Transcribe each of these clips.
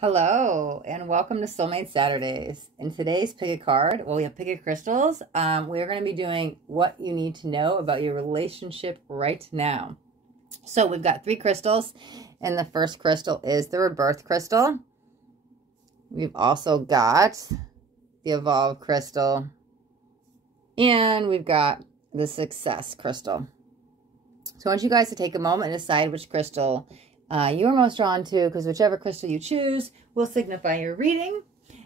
Hello, and welcome to Soulmate Saturdays. In today's Pick a Card, well, we have Pick a Crystals. We're going to be doing what you need to know about your relationship right now. So we've got 3 crystals, and the first crystal is the Rebirth Crystal. We've also got the Evolve Crystal, and we've got the Success Crystal. So I want you guys to take a moment and decide which crystal you are most drawn to, because whichever crystal you choose will signify your reading.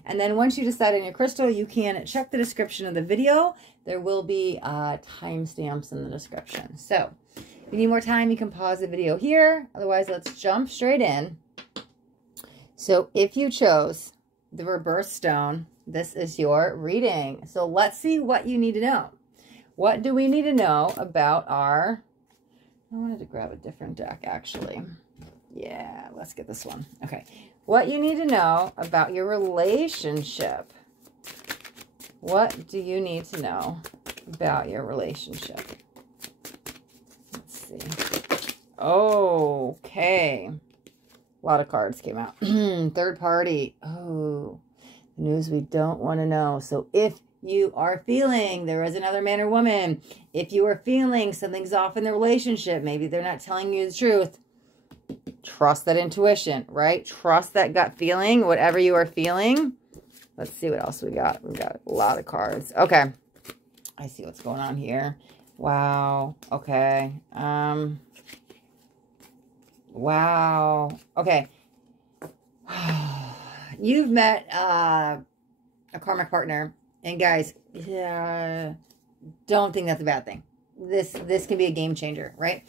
And then once you decide on your crystal, you can check the description of the video. There will be timestamps in the description. So if you need more time, you can pause the video here. Otherwise, let's jump straight in. So if you chose the Rebirth Stone, this is your reading. So let's see what you need to know. What do we need to know about our... I wanted to grab a different deck, actually. Yeah, let's get this one. Okay. What you need to know about your relationship. What do you need to know about your relationship? Let's see. Okay. A lot of cards came out. Third party. Oh, news we don't want to know. So if you are feeling there is another man or woman, if you are feeling something's off in the relationship, maybe they're not telling you the truth, trust that intuition, right? Trust that gut feeling, whatever you are feeling. Let's see what else we got. We've got a lot of cards. Okay. I see what's going on here. Wow. Okay. Wow. Okay. You've met a karmic partner. And guys, don't think that's a bad thing. This can be a game changer, right?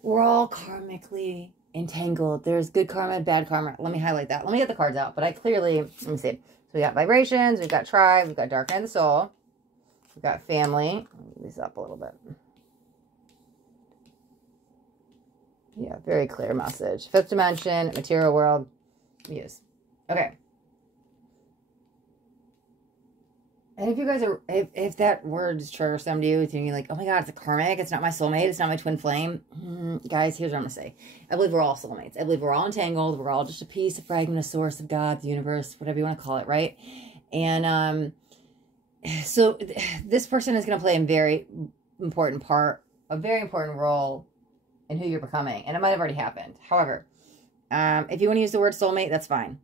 We're all karmically entangled. There's good karma and bad karma. Let me highlight that. Let me get the cards out. But I clearly, let me see. So we got vibrations, we've got tribe, we've got dark night of the soul, we've got family. Let me move this up a little bit. Yeah, very clear message. Fifth dimension, material world, use. Okay. And if you guys are, if that word is troublesome to you, thinking like, oh my God, it's a karmic, it's not my soulmate, it's not my twin flame. Guys, here's what I'm going to say. I believe we're all soulmates. I believe we're all entangled. We're all just a piece, a fragment, a source of God, the universe, whatever you want to call it, right? And so this person is going to play a very important part, a very important role in who you're becoming. And it might have already happened. However, if you want to use the word soulmate, that's fine.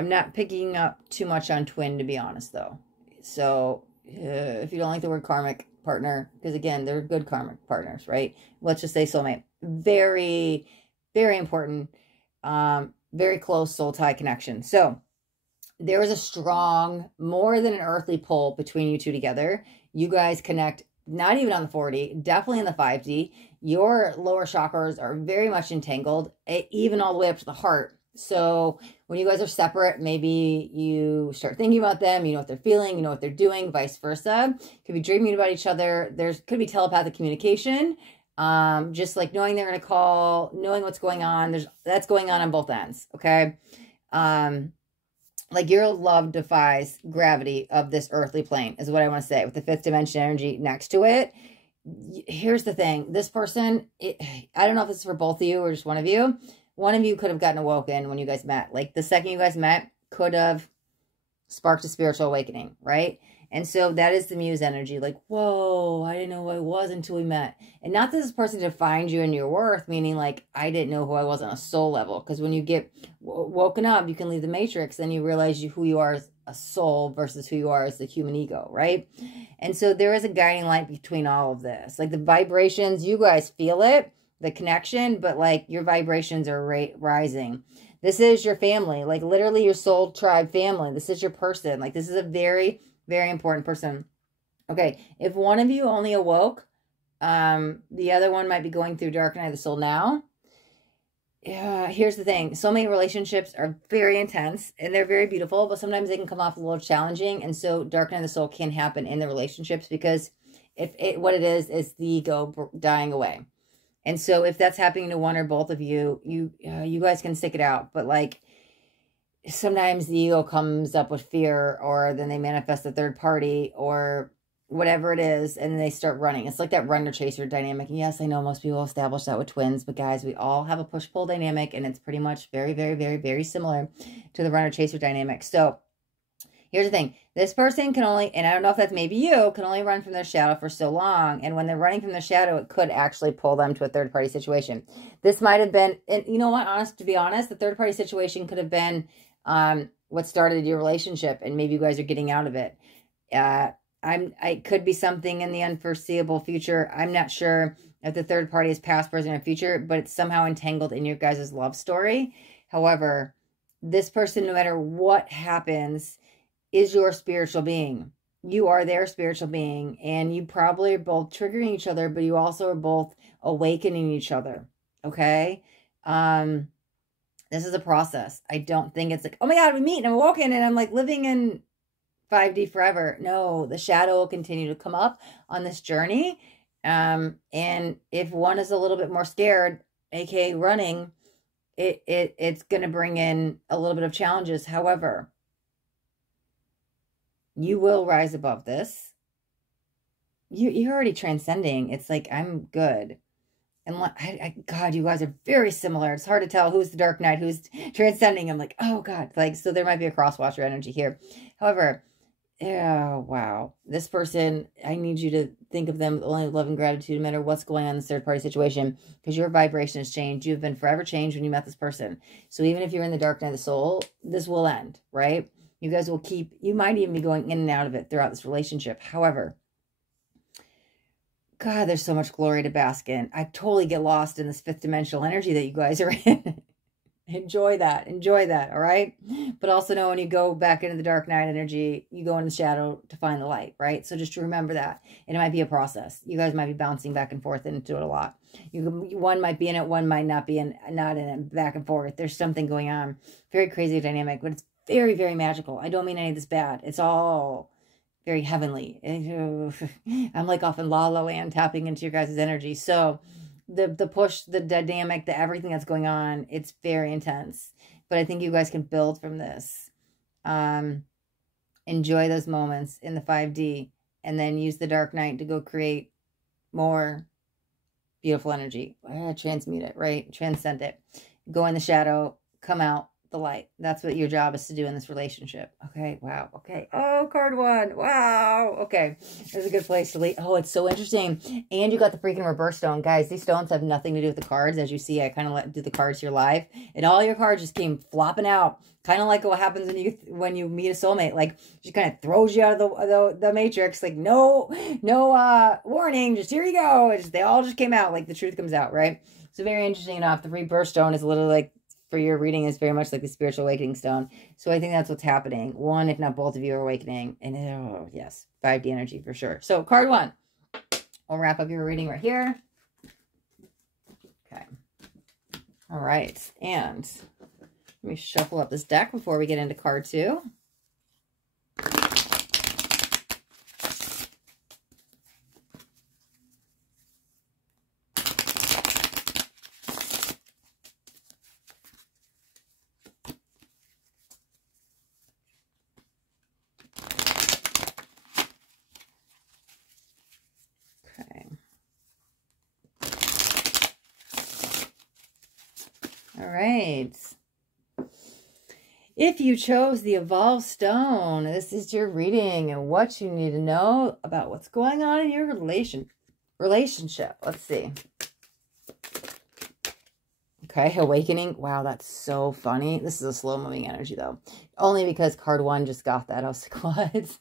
I'm not picking up too much on twin, to be honest, though. So if you don't like the word karmic partner, because again, they're good karmic partners, right? Let's just say soulmate. Very, very important, very close soul tie connection. So there is a strong, more than an earthly pull between you two together. You guys connect, not even on the 4D, definitely in the 5D. Your lower chakras are very much entangled, even all the way up to the heart. So when you guys are separate, maybe you start thinking about them, you know what they're feeling, you know what they're doing, vice versa. Could be dreaming about each other. Could be telepathic communication. Just like knowing they're going to call, knowing what's going on. That's going on both ends. Okay. Like your love defies gravity of this earthly plane is what I want to say, with the 5th dimension energy next to it. Here's the thing. This person, I don't know if this is for both of you or just one of you. One of you could have gotten awoken when you guys met. Like the second you guys met could have sparked a spiritual awakening, right? And so that is the muse energy. Like, whoa, I didn't know who I was until we met. And not that this person defined you and your worth, meaning like, I didn't know who I was on a soul level. Because when you get woken up, you can leave the matrix. Then you realize who you are as a soul versus who you are as the human ego, right? And so there is a guiding light between all of this. Like the vibrations, you guys feel it. The connection, but like your vibrations are rising. This is your family, like literally your soul tribe family. This is your person. Like this is a very, very important person. Okay, if one of you only awoke, the other one might be going through dark night of the soul now. Here's the thing. Soulmate relationships are very intense and they're very beautiful, but sometimes they can come off a little challenging. And so dark night of the soul can happen in the relationships because what it is the ego dying away. And so if that's happening to one or both of you, you guys can stick it out. But like sometimes the ego comes up with fear, or then they manifest a third party, or whatever it is, and they start running. It's like that runner chaser dynamic. And yes, I know most people establish that with twins, but guys, we all have a push-pull dynamic, and it's pretty much very, very, very, very similar to the runner chaser dynamic. So here's the thing. This person can only, and I don't know if that's maybe you, can only run from their shadow for so long. And when they're running from their shadow, it could actually pull them to a third-party situation. This might have been, and you know what, to be honest, the third-party situation could have been what started your relationship, and maybe you guys are getting out of it. It could be something in the unforeseeable future. I'm not sure if the third party is past, present, or future, but it's somehow entangled in your guys' love story. However, this person, no matter what happens, is your spiritual being. You are their spiritual being, and you probably are both triggering each other, but you also are both awakening each other. Okay? This is a process. I don't think it's like, oh my God, we meet and I'm awoken and I'm like living in 5D forever. No, the shadow will continue to come up on this journey. And if one is a little bit more scared, aka running, it's going to bring in a little bit of challenges. However, you will rise above this. You're already transcending. It's like, I'm good. And God, you guys are very similar. It's hard to tell who's the dark knight, who's transcending. I'm like, oh God, like, so there might be a crosswatcher energy here. However, yeah, wow. This person, I need you to think of them with only love and gratitude, no matter what's going on in this third party situation, because your vibration has changed. You've been forever changed when you met this person. So even if you're in the dark night of the soul, this will end, right? You guys will you might even be going in and out of it throughout this relationship. However, God, there's so much glory to bask in. I totally get lost in this fifth dimensional energy that you guys are in. Enjoy that. Enjoy that, all right? But also know when you go back into the dark night energy, you go in the shadow to find the light, right? So just remember that. And it might be a process. You guys might be bouncing back and forth into it a lot. One might be in it, one might not be not in it, back and forth. There's something going on. Very crazy dynamic, but it's very, very magical. I don't mean any of this bad. It's all very heavenly. I'm like off in La La Land tapping into your guys' energy. So the push, the dynamic, the everything that's going on, it's very intense. But I think you guys can build from this. Enjoy those moments in the 5D, and then use the dark night to go create more beautiful energy. Transmute it, right? Transcend it. Go in the shadow, come out the light. That's what your job is to do in this relationship. Okay. Wow. Okay. Oh, card one. Wow. Okay. That's a good place to leave. Oh, it's so interesting. And you got the freaking reverse stone. Guys, these stones have nothing to do with the cards. As you see, I kind of do the cards here live, and all your cards just came flopping out. Kind of like what happens when you meet a soulmate. Like, she kind of throws you out of the matrix. Like, no warning. Just here you go. They all just came out. Like, the truth comes out, right? So very interesting enough. The rebirth stone is literally like, for your reading, is very much like the spiritual awakening stone. So I think that's what's happening. One, if not both of you are awakening. And oh, yes, 5D energy for sure. So card one. We'll wrap up your reading right here. Okay. All right. And let me shuffle up this deck before we get into card two. All right. If you chose the Evolve Stone, this is your reading and what you need to know about what's going on in your relationship. Let's see. Okay, Awakening. Wow, that's so funny. This is a slow-moving energy, though. Only because card one just got that. I was like, what?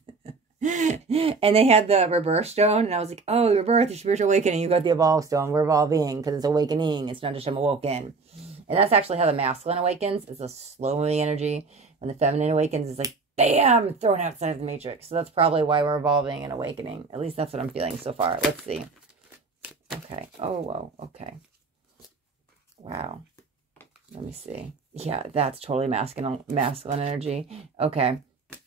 And they had the Rebirth Stone, and I was like, oh, Rebirth, your spiritual awakening. You got the Evolve Stone. We're evolving because it's awakening. It's not just I'm awoken. And that's actually how the masculine awakens. It's a slow-moving energy. When the feminine awakens, it's like, bam, thrown outside of the matrix. So that's probably why we're evolving and awakening. At least that's what I'm feeling so far. Let's see. Okay. Oh, whoa. Okay. Wow. Let me see. Yeah, that's totally masculine energy. Okay.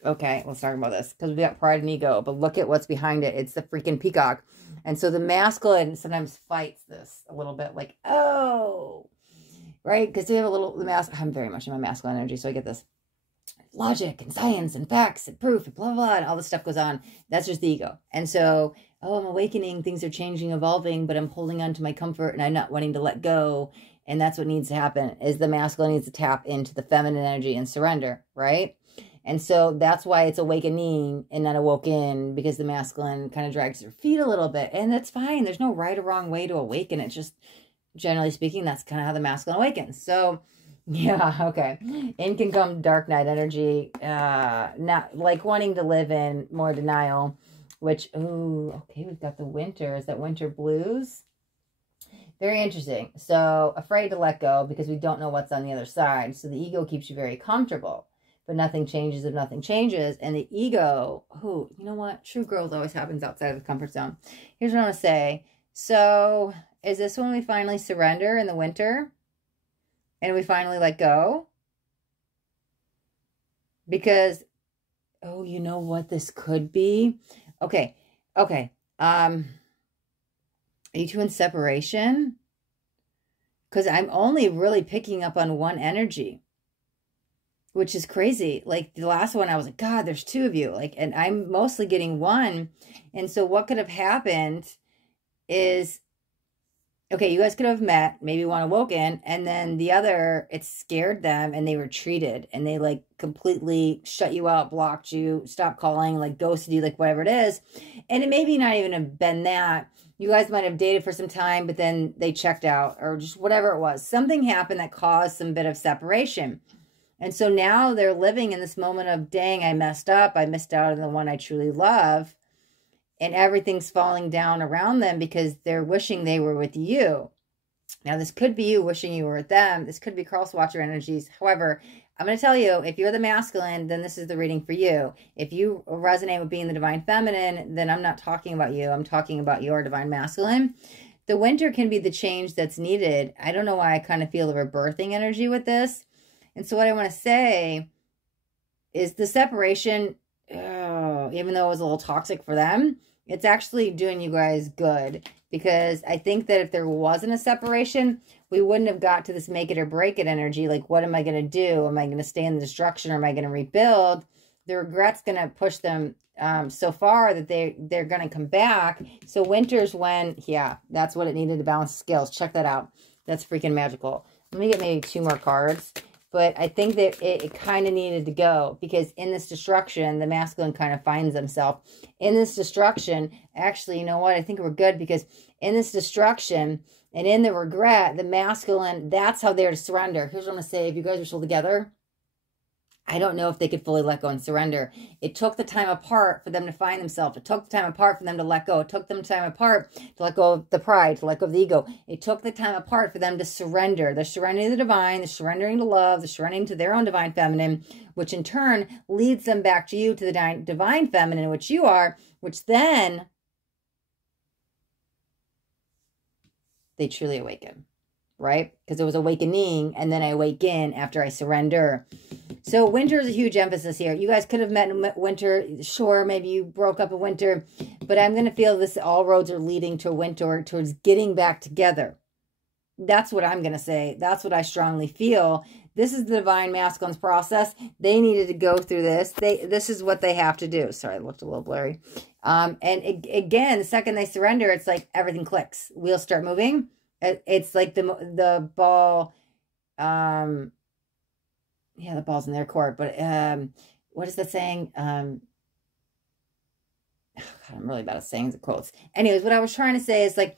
Okay, let's talk about this. Because we got pride and ego. But look at what's behind it. It's the freaking peacock. And so the masculine sometimes fights this a little bit. Like, oh... Right? Because they have a little, I'm very much in my masculine energy, so I get this. logic and science and facts and proof and blah, blah, and all this stuff goes on. That's just the ego. And so, oh, I'm awakening, things are changing, evolving, but I'm holding on to my comfort and I'm not wanting to let go. And that's what needs to happen, is the masculine needs to tap into the feminine energy and surrender, right? And so that's why it's awakening and not awoken, because the masculine kind of drags their feet a little bit. And that's fine. There's no right or wrong way to awaken. It's just, generally speaking, that's kind of how the masculine awakens. So, yeah, okay. In can come dark night energy, not like wanting to live in more denial, which, ooh, okay, we've got the winter. Is that winter blues? Very interesting. So afraid to let go because we don't know what's on the other side. So the ego keeps you very comfortable, but nothing changes if nothing changes. And the ego, you know what? True growth always happens outside of the comfort zone. Here's what I want to say. So is this when we finally surrender in the winter and we finally let go? Because, oh, you know what this could be? Okay. Are you two in separation? Because I'm only really picking up on one energy, which is crazy. Like the last one, I was like, God, there's two of you. Like, and I'm mostly getting one. And so what could have happened is, okay, you guys could have met, maybe one awoken, and then the other, it scared them and they retreated and they like completely shut you out, blocked you, stopped calling, like ghosted you, like whatever it is. And it maybe not even have been that. You guys might have dated for some time, but then they checked out or just whatever it was. Something happened that caused some bit of separation. And so now they're living in this moment of, dang, I messed up. I missed out on the one I truly love. And everything's falling down around them because they're wishing they were with you. Now, this could be you wishing you were with them. This could be cross watcher energies. However, I'm going to tell you, if you're the masculine, then this is the reading for you. If you resonate with being the divine feminine, then I'm not talking about you. I'm talking about your divine masculine. The winter can be the change that's needed. I don't know why I kind of feel a rebirthing energy with this. And so what I want to say is the separation, even though it was a little toxic for them, it's actually doing you guys good. Because I think that if there wasn't a separation, we wouldn't have got to this make it or break it energy. Like, what am I going to do? Am I going to stay in the destruction or am I going to rebuild? The regret's going to push them so far that they're going to come back. So winter's when, yeah, that's what it needed to balance skills. Check that out. That's freaking magical. Let me get maybe 2 more cards. But I think that it kind of needed to go, because in this destruction, the masculine kind of finds himself. In this destruction, actually, you know what? I think we're good, because in this destruction and in the regret, the masculine, that's how they're to surrender. Here's what I'm going to say. If you guys are still together, I don't know if they could fully let go and surrender. It took the time apart for them to find themselves. It took the time apart for them to let go. It took them time apart to let go of the pride, to let go of the ego. It took the time apart for them to surrender. They're surrendering to the divine. They're surrendering to love. They're surrendering to their own divine feminine, which in turn leads them back to you, to the divine feminine, which you are, which then they truly awaken, right? Because it was awakening, and then I awaken after I surrender. So winter is a huge emphasis here. You guys could have met in winter. Sure, maybe you broke up in winter. But I'm going to feel this, all roads are leading to winter, towards getting back together. That's what I'm going to say. That's what I strongly feel. This is the divine masculine's process. They needed to go through this. This is what they have to do. Sorry, it looked a little blurry. Again, the second they surrender, it's like everything clicks. Wheels start moving. It's like the ball... yeah, the ball's in their court, but what is that saying? God, I'm really bad at saying the quotes. Anyways, what I was trying to say is, like,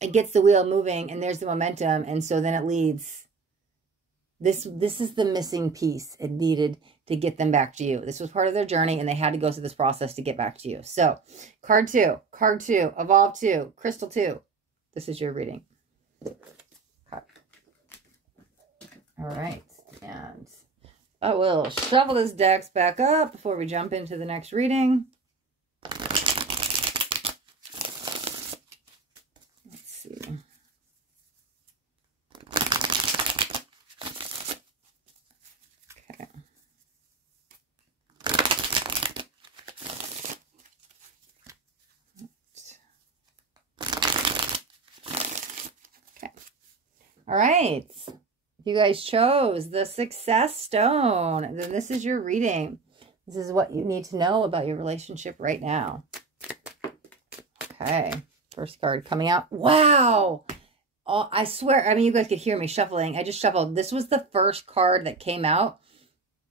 it gets the wheel moving and there's the momentum, and so then it leads. This is the missing piece. It needed to get them back to you. This was part of their journey, and they had to go through this process to get back to you. So, card 2, Evolve 2, Crystal 2. This is your reading. All right. And I will shuffle this deck back up before we jump into the next reading. Let's see. Okay. Okay. All right. If you guys chose the Success Stone, then this is your reading. This is what you need to know about your relationship right now. Okay. First card coming out. Wow. Oh, I swear, I mean, you guys could hear me shuffling. I just shuffled. This was the first card that came out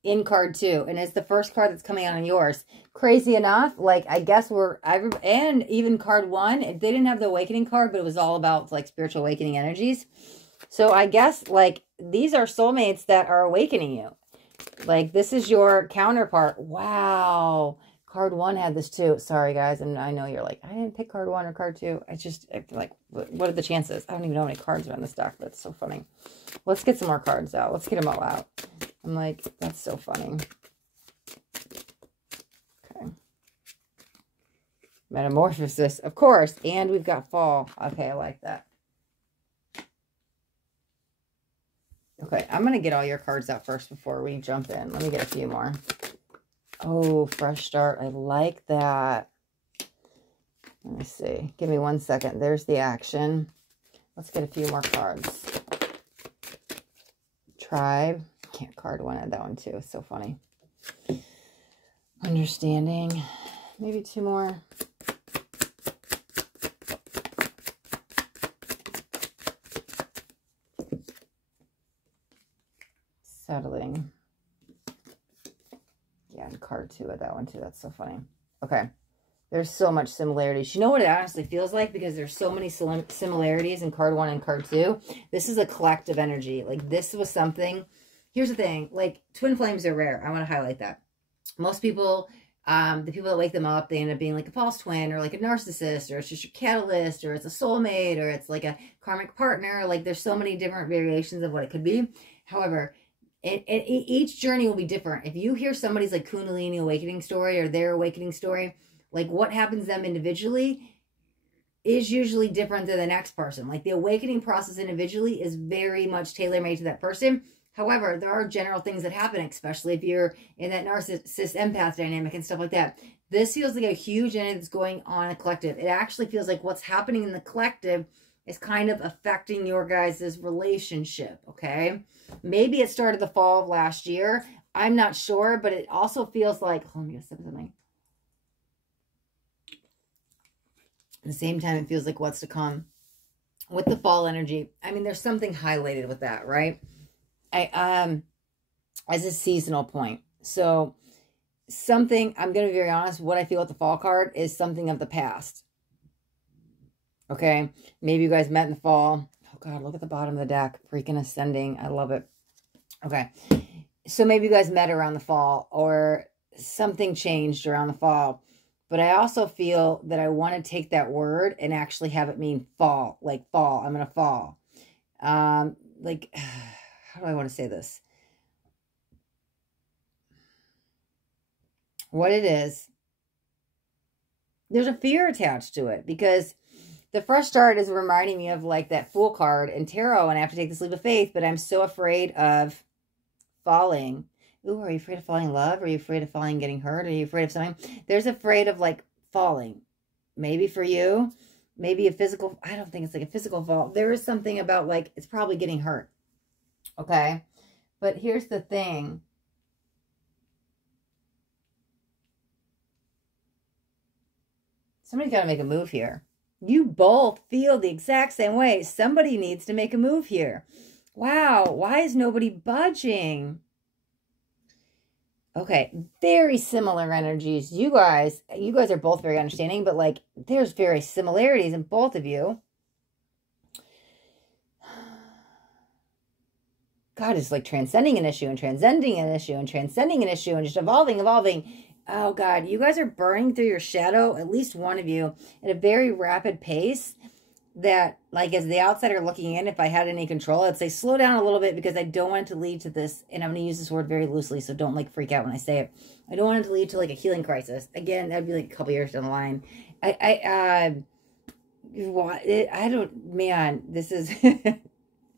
in card 2. And it's the first card that's coming out on yours. Crazy enough, like, I guess and even card 1, they didn't have the awakening card, but it was all about, like, spiritual awakening energies. So I guess, like, these are soulmates that are awakening you. Like, this is your counterpart. Wow. Card 1 had this too. Sorry, guys. And I know you're like, I didn't pick card 1 or card 2. I feel like, what are the chances? I don't even know how many cards are in this deck, but it's so funny. Let's get some more cards out. Let's get them all out. I'm like, that's so funny. Okay. Metamorphosis, of course. And we've got fall. Okay, I like that. Okay, I'm going to get all your cards out first before we jump in. Let me get a few more. Oh, fresh start. I like that. Let me see. Give me 1 second. There's the action. Let's get a few more cards. Tribe. Can't card 1. I had that one too. It's so funny. Understanding. Maybe 2 more. Settling. Yeah, and card 2 of that one too. That's so funny. Okay. There's so much similarities. You know what it honestly feels like? Because there's so many similarities in card 1 and card 2. This is a collective energy. Like, this was something. Here's the thing. Like, twin flames are rare. I want to highlight that. Most people, the people that wake them up, they end up being like a false twin or like a narcissist, or it's just your catalyst, or it's a soulmate, or it's like a karmic partner. Like, there's so many different variations of what it could be. However, each journey will be different. If you hear somebody's like Kundalini awakening story or their awakening story, like what happens to them individually is usually different than the next person. Like, the awakening process individually is very much tailor-made to that person. However, there are general things that happen, especially if you're in that narcissist empath dynamic and stuff like that. This feels like a huge energy that's going on in a collective. It actually feels like what's happening in the collective is kind of affecting your guys' relationship, okay? Maybe it started the fall of last year. I'm not sure, but it also feels like, hold on, I'm going to sip something. At the same time, it feels like what's to come with the fall energy. I mean, there's something highlighted with that, right? As a seasonal point. So something, I'm going to be very honest, what I feel with the fall card is something of the past. Okay. Maybe you guys met in the fall. Oh God, look at the bottom of the deck. Freaking ascending. I love it. Okay. So maybe you guys met around the fall, or something changed around the fall. But I also feel that I want to take that word and actually have it mean fall, like fall. I'm going to fall. Like, how do I want to say this? What it is, there's a fear attached to it, because the fresh start is reminding me of like that Fool card in tarot, and I have to take this leap of faith, but I'm so afraid of falling. Ooh, are you afraid of falling in love? Are you afraid of falling and getting hurt? Are you afraid of something? There's afraid of like falling. Maybe for you, maybe a physical, I don't think it's like a physical fall. There is something about like, it's probably getting hurt. Okay. But here's the thing. Somebody's got to make a move here. You both feel the exact same way. Somebody needs to make a move here. Wow. Why is nobody budging? Okay. Very similar energies. You guys are both very understanding, but like there's very similarities in both of you. God, it's like transcending an issue and transcending an issue and transcending an issue and just evolving. Oh God, you guys are burning through your shadow, at least one of you, at a very rapid pace that, like, as the outsider looking in, if I had any control, I'd say slow down a little bit, because I don't want it to lead to this, and I'm going to use this word very loosely, so don't, like, freak out when I say it. I don't want it to lead to, like, a healing crisis. Again, that'd be, like, a couple years down the line. Man, this is...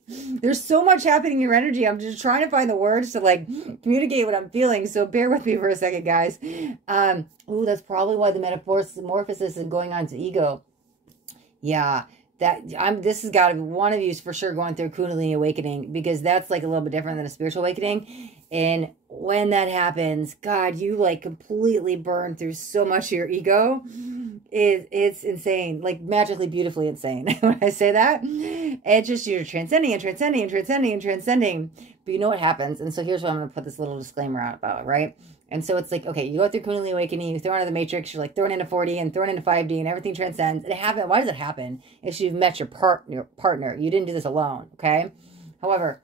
There's so much happening in your energy. I'm just trying to find the words to like communicate what I'm feeling. So bear with me for a second, guys. Ooh, that's probably why the metamorphosis is going on to ego. Yeah. This has got to be one of you is for sure going through Kundalini awakening, because that's like a little bit different than a spiritual awakening. And when that happens, God, you like completely burn through so much of your ego. It's insane, like magically, beautifully insane. When I say that, it's just you're transcending and transcending and transcending and transcending. But you know what happens? And so here's what I'm going to put this little disclaimer out about, right? And so it's like, okay, you go through Kundalini awakening, you throw into the matrix, you're like thrown into 4D and thrown into 5D, and everything transcends. It happened. Why does it happen? If you've met your partner, you didn't do this alone, okay? However,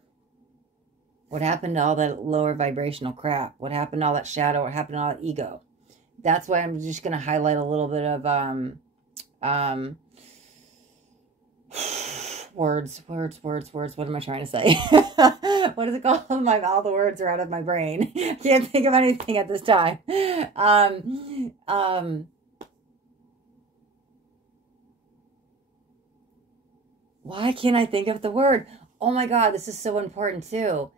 what happened to all that lower vibrational crap? What happened to all that shadow? What happened to all that ego? That's why I'm just going to highlight a little bit of words. What am I trying to say? What is it called? All the words are out of my brain. Can't think of anything at this time. Why can't I think of the word? Oh my God, this is so important too.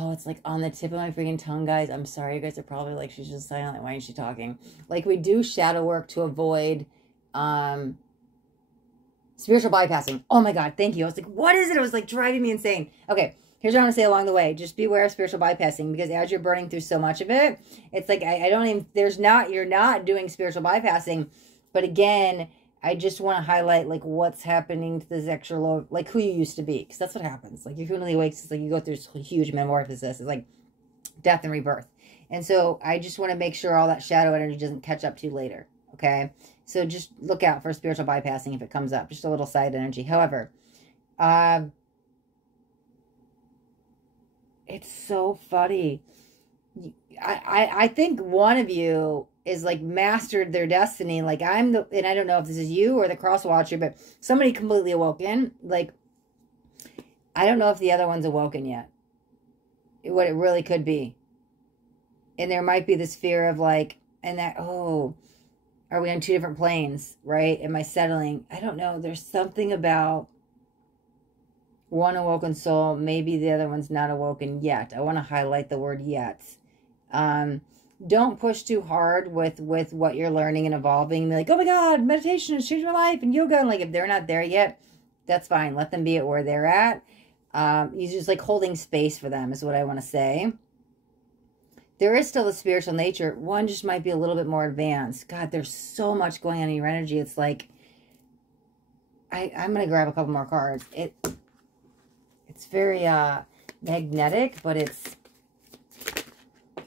Oh, it's like on the tip of my freaking tongue, guys. I'm sorry. You guys are probably like, she's just silent. Why isn't she talking? Like, we do shadow work to avoid spiritual bypassing. Oh my God, thank you. I was like, what is it? It was like driving me insane. Okay, here's what I want to say along the way. Just beware of spiritual bypassing, because as you're burning through so much of it, it's like, I don't even, you're not doing spiritual bypassing. But again, I just want to highlight like what's happening to this extra low, like who you used to be, because that's what happens. Like your Kundalini wakes, it's like you go through this huge metamorphosis. It's like death and rebirth. And so I just want to make sure all that shadow energy doesn't catch up to you later. Okay, so just look out for spiritual bypassing if it comes up. Just a little side energy. However, it's so funny. I think one of you is like mastered their destiny. Like and I don't know if this is you or the cross watcher, but somebody completely awoken. Like, I don't know if the other one's awoken yet. What it really could be. And there might be this fear of like, and that, oh, are we on two different planes, right? Am I settling? I don't know. There's something about one awoken soul. Maybe the other one's not awoken yet. I want to highlight the word yet. Don't push too hard with what you're learning and evolving. Be like, oh my God, meditation has changed my life, and yoga. And like, if they're not there yet, that's fine. Let them be at where they're at. You're just like holding space for them is what I want to say. There is still a spiritual nature. One just might be a little bit more advanced. God, there's so much going on in your energy. It's like, I'm going to grab a couple more cards. It's very magnetic, but it's,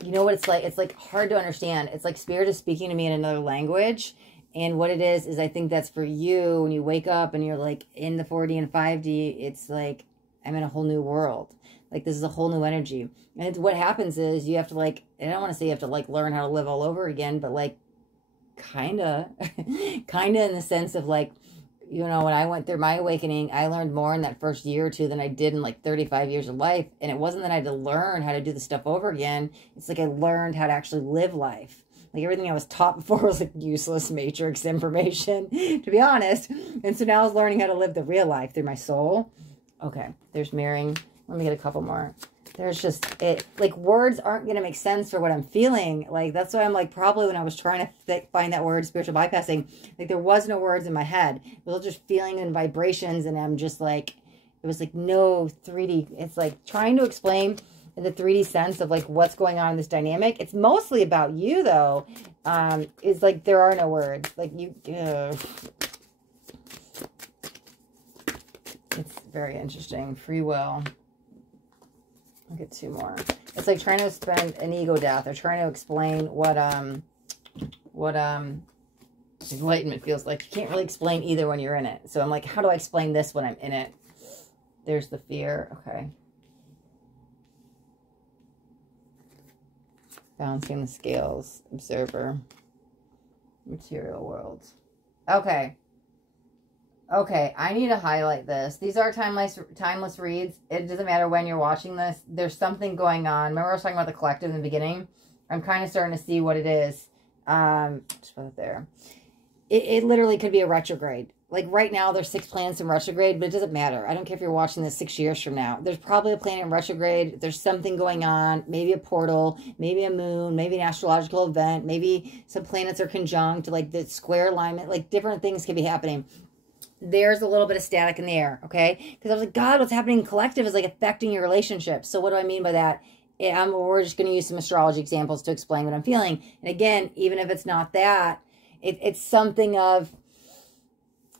you know what it's like? It's like hard to understand. It's like spirit is speaking to me in another language. And what it is I think that's for you when you wake up and you're like in the 4D and 5D, it's like, I'm in a whole new world. Like, this is a whole new energy. And it's, what happens is you have to like, I don't want to say you have to like learn how to live all over again, but like kind of in the sense of like, you know, when I went through my awakening, I learned more in that first year or two than I did in like 35 years of life. And it wasn't that I had to learn how to do the stuff over again. It's like I learned how to actually live life. Like everything I was taught before was like useless matrix information, to be honest. And so now I was learning how to live the real life through my soul. Okay, there's mirroring. Let me get a couple more. There's just, it like words aren't going to make sense for what I'm feeling. Like, that's why I'm like, probably when I was trying to find that word, spiritual bypassing, like there was no words in my head. It was just feeling and vibrations. And I'm just like, it was like no 3D. It's like trying to explain the 3D sense of like what's going on in this dynamic. It's mostly about you though. Is like, there are no words. Like you, it's very interesting. Free will. I'll get two more. It's like trying to spend an ego death or trying to explain what enlightenment feels like. You can't really explain either when you're in it. So I'm like, how do I explain this when I'm in it? There's the fear. Okay. Balancing the scales. Observer. Material world. Okay. Okay, I need to highlight this. These are timeless reads. It doesn't matter when you're watching this. There's something going on. Remember I was talking about the collective in the beginning? I'm kind of starting to see what it is. Just put it there. It literally could be a retrograde. like right now there's 6 planets in retrograde, but it doesn't matter. I don't care if you're watching this 6 years from now. There's probably a planet in retrograde. There's something going on, maybe a portal, maybe a moon, maybe an astrological event, maybe some planets are conjunct, like the square alignment, like different things could be happening. There's a little bit of static in the air, okay? Because I was like, God, what's happening in collective is like affecting your relationship. So what do I mean by that? We're just going to use some astrology examples to explain what I'm feeling. And again, even if it's not that, it's something of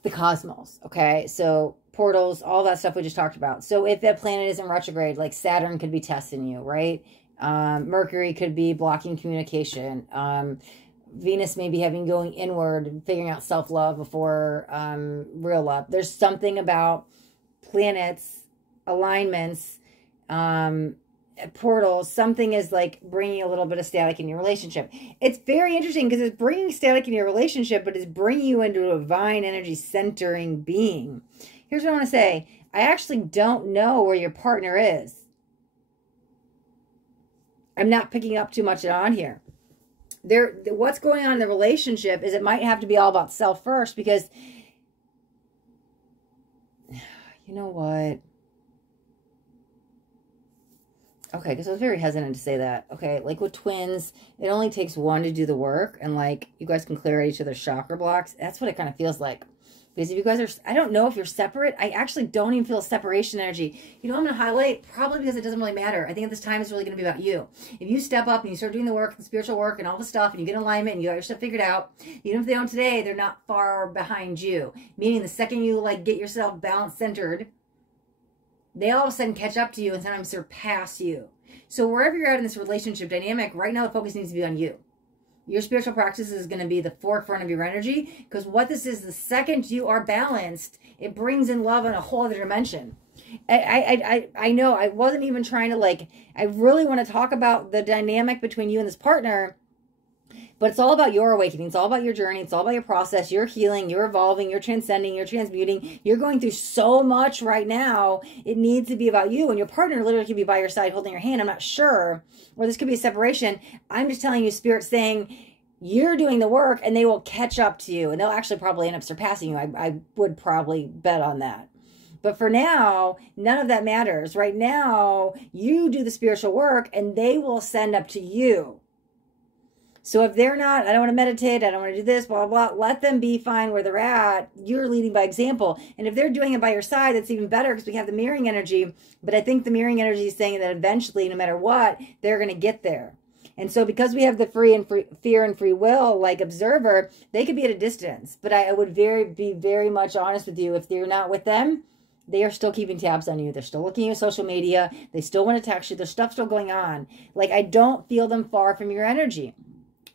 the cosmos, okay? So portals, all that stuff we just talked about. So if that planet is in retrograde, like Saturn could be testing you, right? Mercury could be blocking communication. Venus may be having going inward, figuring out self-love before real love. There's something about planets, alignments, portals, something is like bringing a little bit of static in your relationship. It's very interesting because it's bringing static in your relationship, but it's bringing you into a divine energy centering being. Here's what I want to say. I actually don't know where your partner is. I'm not picking up too much on here. What's going on in the relationship is it might have to be all about self first, because you know what? Okay, because I was very hesitant to say that. Okay, like with twins, it only takes one to do the work, and like you guys can clear out each other's chakra blocks. That's what it kind of feels like. Because if you guys are, I don't know if you're separate. I actually don't even feel separation energy. You know what I'm going to highlight? Probably because it doesn't really matter. I think at this time it's really going to be about you. If you step up and you start doing the work, the spiritual work and all the stuff, and you get in alignment and you got your stuff figured out, even if they don't today, they're not far behind you. Meaning the second you like get yourself balanced, centered, they all of a sudden catch up to you and sometimes surpass you. So wherever you're at in this relationship dynamic, right now the focus needs to be on you. Your spiritual practice is going to be the forefront of your energy, because what this is, the second you are balanced, it brings in love in a whole other dimension. I know I wasn't even trying to like, I really want to talk about the dynamic between you and this partner, but it's all about your awakening. It's all about your journey. It's all about your process. You're healing, you're evolving, you're transcending, you're transmuting. You're going through so much right now. It needs to be about you, and your partner literally could be by your side holding your hand. I'm not sure. Or this could be a separation. I'm just telling you, Spirit saying you're doing the work and they will catch up to you, and they'll actually probably end up surpassing you. I would probably bet on that. But for now, none of that matters. Right now, you do the spiritual work and they will ascend up to you. So if they're not, I don't want to meditate, I don't want to do this, blah, blah, blah, let them be fine where they're at. You're leading by example. And if they're doing it by your side, that's even better, because we have the mirroring energy. But I think the mirroring energy is saying that eventually, no matter what, they're going to get there. And so because we have the fear and free will, like observer, they could be at a distance. But I would be very much honest with you. If you're not with them, they are still keeping tabs on you. They're still looking at social media. They still want to text you. There's stuff still going on. Like, I don't feel them far from your energy.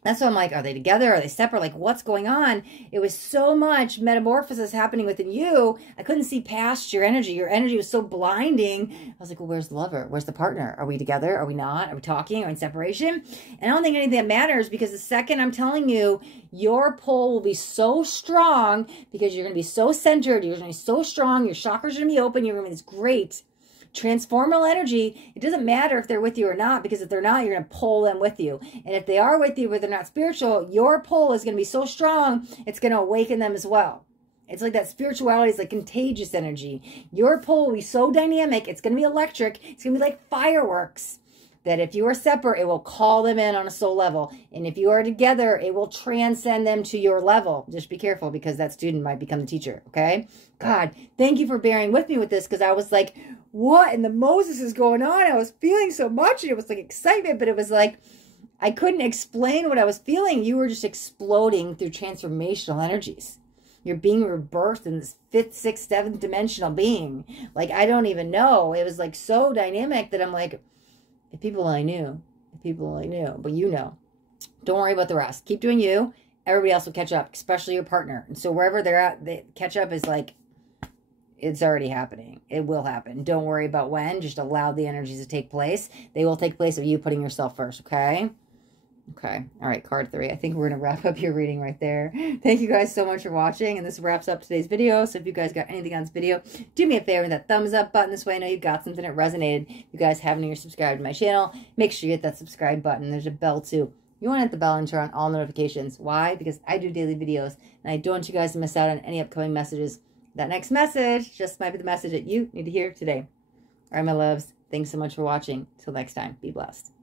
That's why I'm like, are they together? Are they separate? Like, what's going on? It was so much metamorphosis happening within you. I couldn't see past your energy. Your energy was so blinding. I was like, well, where's the lover? Where's the partner? Are we together? Are we not? Are we talking? Are we in separation? And I don't think anything that matters, because the second I'm telling you, your pull will be so strong, because you're going to be so centered. You're going to be so strong. Your chakras are going to be open. You're going to be this great transformal energy. It doesn't matter if they're with you or not, because if they're not, you're going to pull them with you. And if they are with you, but they're not spiritual, your pull is going to be so strong, it's going to awaken them as well. It's like that spirituality is like contagious energy. Your pull will be so dynamic, it's going to be electric, it's going to be like fireworks, that if you are separate, it will call them in on a soul level. And if you are together, it will transcend them to your level. Just be careful, because that student might become the teacher, okay? God, thank you for bearing with me with this, because I was like, what in the Moses is going on? I was feeling so much, and it was like excitement, but it was like, I couldn't explain what I was feeling. You were just exploding through transformational energies. You're being rebirthed in this 5th, 6th, 7th dimensional being. Like, I don't even know. It was like so dynamic that I'm like, if people only knew, but you know. Don't worry about the rest. Keep doing you. Everybody else will catch up, especially your partner. And so wherever they're at, the catch up is like, it's already happening. It will happen. Don't worry about when. Just allow the energies to take place. They will take place of you putting yourself first, okay? Okay. All right, card 3. I think we're going to wrap up your reading right there. Thank you guys so much for watching, and this wraps up today's video. So if you guys got anything on this video, do me a favor, that thumbs up button. This way I know you got something that resonated. If you guys haven't yet subscribed to my channel, make sure you hit that subscribe button. There's a bell too. You you want to hit the bell and turn on all notifications. Why? Because I do daily videos, and I don't want you guys to miss out on any upcoming messages. That next message just might be the message that you need to hear today. All right, my loves. Thanks so much for watching. Till next time, be blessed.